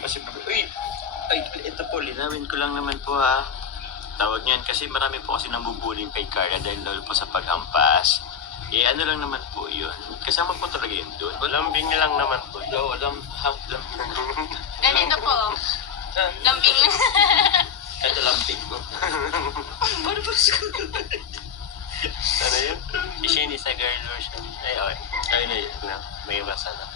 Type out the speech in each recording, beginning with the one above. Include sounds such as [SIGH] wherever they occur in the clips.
pa si Bebe. Uy! Ay, ito po, linawin ko lang naman po ha. Tawag niyan kasi marami po kasi nambubuling kay Carla dahil lalo po sa paghampas. Eh, ano lang naman po yun. Kasama po talaga yun doon. Lambing lang naman po. Wala, walang ham lang. [LAUGHS] Ganito po. Lambing lang. [LAUGHS] Ito lang pig ko. Paano ba sa Ano yun? Si Shane is a girl version. Ay, okay. Ayun na yun. Na, may basa na.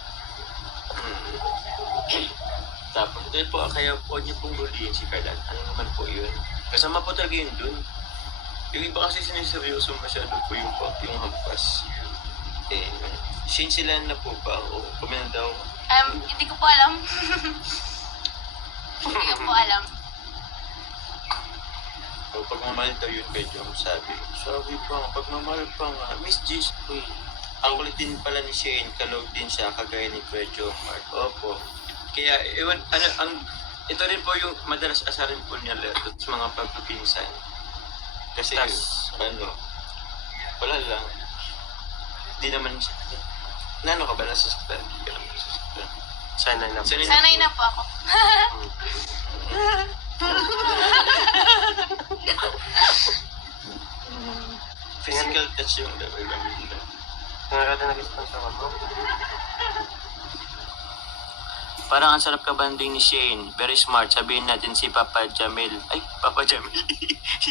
Tapos, dahil po, kaya po niyo pong bulihin si Carla. Ano naman po yun? Kasama po talaga yun dun. Yung iba kasi siniseryoso masyado po yung, yung hampas. Eh, sin sila na po ba? O kami na daw? Um, hindi ko po alam. [LAUGHS] hindi ko po alam. O pagmamahal daw yun kay Jom, sabi. Sabi pa nga, pagmamahal pa nga. Miss Gis, uy. Ang kulit din pala ni Shane, kalog din siya, kagaya ni Kuya Jomar. Opo. Kaya, ewan, ano, ang, ito rin po yung madalas asarin po niya lahat sa mga pagpipinsan. Kasi, Tas- ano, wala lang. Hindi naman siya. Nano ka ba? Nasasaktan? Hindi ka naman nasasaktan. Sana na. Sanay na Sanay po. na po ako. [LAUGHS] Physical touch yung level lang. Nakakata na response ako mo. Parang ang sarap kabanding ni Shane. Very smart. Sabihin natin si Papa Jamil. Ay, Papa Jamil. [LAUGHS]